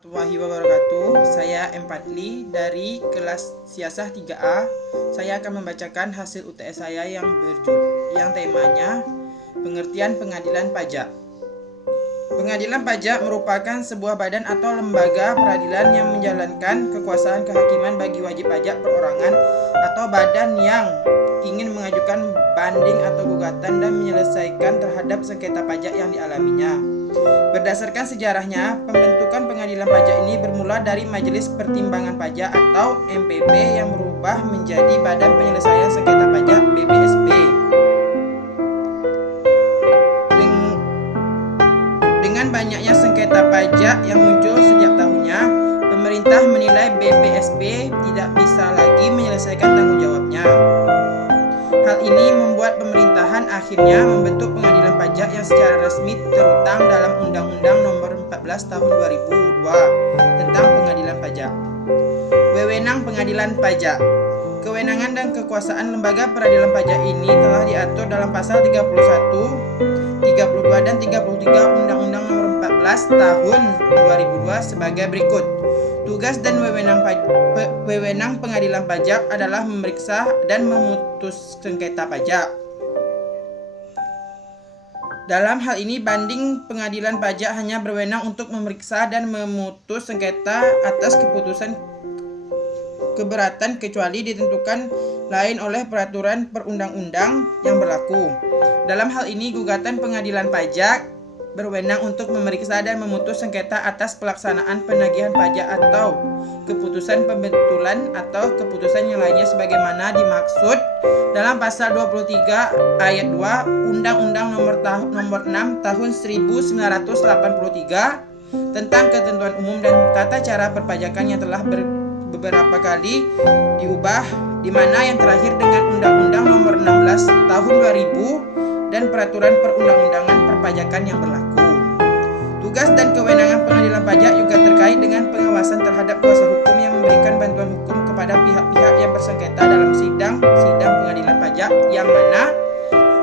Warahmatullahi wabarakatuh. Saya M. Fadli dari kelas Siasah 3A. Saya akan membacakan hasil UTS saya yang temanya pengertian pengadilan pajak. Pengadilan pajak merupakan sebuah badan atau lembaga peradilan yang menjalankan kekuasaan kehakiman bagi wajib pajak perorangan atau badan yang ingin mengajukan banding atau gugatan dan menyelesaikan terhadap sengketa pajak yang dialaminya. Berdasarkan sejarahnya, pembentukan pengadilan pajak ini bermula dari Majelis Pertimbangan Pajak atau MPP yang berubah menjadi Badan Penyelesaian Sengketa Pajak BPSP. Dengan banyaknya sengketa pajak yang muncul setiap tahunnya, pemerintah menilai BPSP tidak bisa lagi menyelesaikan tanggung jawabnya. Hal ini membuat pemerintahan akhirnya membentuk pengadilan pajak yang secara resmi terutang dalam Undang-Undang Nomor 14 Tahun 2002 tentang Pengadilan Pajak. Wewenang Pengadilan Pajak. Kewenangan dan kekuasaan lembaga peradilan pajak ini telah diatur dalam pasal 31, 32 dan 33 Undang-Undang Nomor 14 Tahun 2002 sebagai berikut. Tugas dan wewenang pengadilan pajak adalah memeriksa dan memutus sengketa pajak. Dalam hal ini, banding pengadilan pajak hanya berwenang untuk memeriksa dan memutus sengketa atas keputusan keberatan kecuali ditentukan lain oleh peraturan perundang-undang yang berlaku. Dalam hal ini, gugatan pengadilan pajak berwenang untuk memeriksa dan memutus sengketa atas pelaksanaan penagihan pajak atau keputusan pembetulan atau keputusan yang lainnya sebagaimana dimaksud dalam pasal 23 ayat 2 Undang-Undang Nomor 6 Tahun 1983 tentang ketentuan umum dan tata cara perpajakan yang telah beberapa kali diubah, di mana yang terakhir dengan Undang-Undang Nomor 16 Tahun 2000 dan peraturan perundang-undangan perpajakan yang berlaku. Tugas dan kewenangan pengadilan pajak juga terkait dengan pengawasan terhadap kuasa hukum yang memberikan bantuan hukum kepada pihak-pihak yang bersengketa dalam sidang pengadilan pajak, yang mana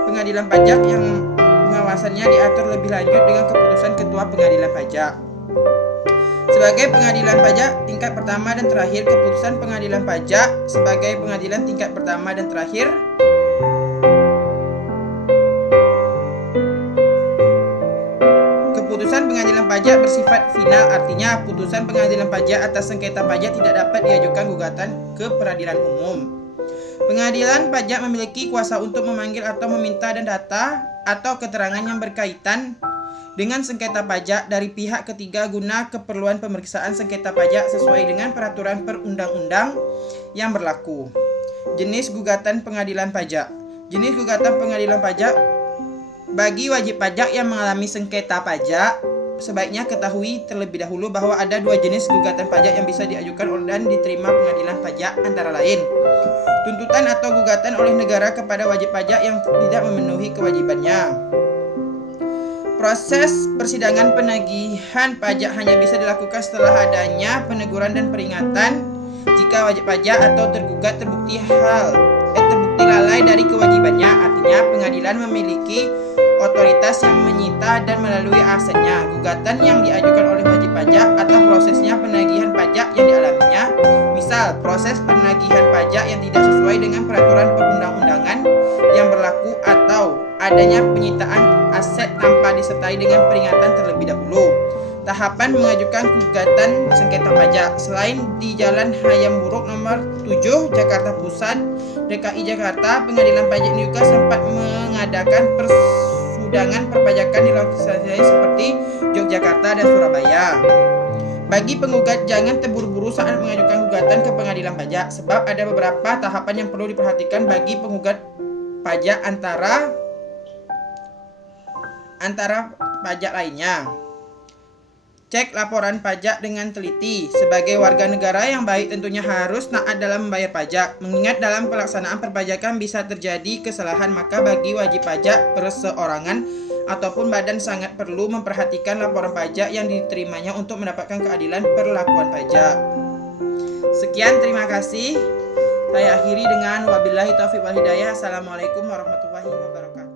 pengadilan pajak yang pengawasannya diatur lebih lanjut dengan keputusan ketua pengadilan pajak. Sebagai pengadilan pajak tingkat pertama dan terakhir, keputusan pengadilan pajak sebagai pengadilan tingkat pertama dan terakhir putusan pengadilan pajak bersifat final, artinya putusan pengadilan pajak atas sengketa pajak tidak dapat diajukan gugatan ke peradilan umum. Pengadilan pajak memiliki kuasa untuk memanggil atau meminta data atau keterangan yang berkaitan dengan sengketa pajak dari pihak ketiga guna keperluan pemeriksaan sengketa pajak sesuai dengan peraturan perundang-undang yang berlaku. Jenis gugatan pengadilan pajak. Jenis gugatan pengadilan pajak bagi wajib pajak yang mengalami sengketa pajak, sebaiknya ketahui terlebih dahulu bahwa ada dua jenis gugatan pajak yang bisa diajukan dan diterima pengadilan pajak, antara lain tuntutan atau gugatan oleh negara kepada wajib pajak yang tidak memenuhi kewajibannya. Proses persidangan penagihan pajak hanya bisa dilakukan setelah adanya peneguran dan peringatan jika wajib pajak atau tergugat terbukti lalai dari kewajibannya, artinya pengadilan memiliki otoritas yang menyita dan melalui asetnya gugatan yang diajukan oleh wajib pajak atau prosesnya penagihan pajak yang dialaminya. Misal, proses penagihan pajak yang tidak sesuai dengan peraturan perundang-undangan yang berlaku atau adanya penyitaan aset tanpa disertai dengan peringatan terlebih dahulu. Tahapan mengajukan gugatan sengketa pajak. Selain di Jalan Hayam Buruk nomor 7 Jakarta Pusat, DKI Jakarta, pengadilan pajak ini juga sempat mengadakan persidangan perpajakan di lokasi seperti Yogyakarta dan Surabaya. Bagi penggugat, jangan terburu-buru saat mengajukan gugatan ke pengadilan pajak, sebab ada beberapa tahapan yang perlu diperhatikan bagi penggugat pajak antara pajak lainnya. Cek laporan pajak dengan teliti. Sebagai warga negara yang baik tentunya harus taat dalam membayar pajak. Mengingat dalam pelaksanaan perpajakan bisa terjadi kesalahan, maka bagi wajib pajak perseorangan ataupun badan sangat perlu memperhatikan laporan pajak yang diterimanya untuk mendapatkan keadilan perlakuan pajak. Sekian, terima kasih. Saya akhiri dengan wabillahi taufiq wal hidayah. Assalamualaikum warahmatullahi wabarakatuh.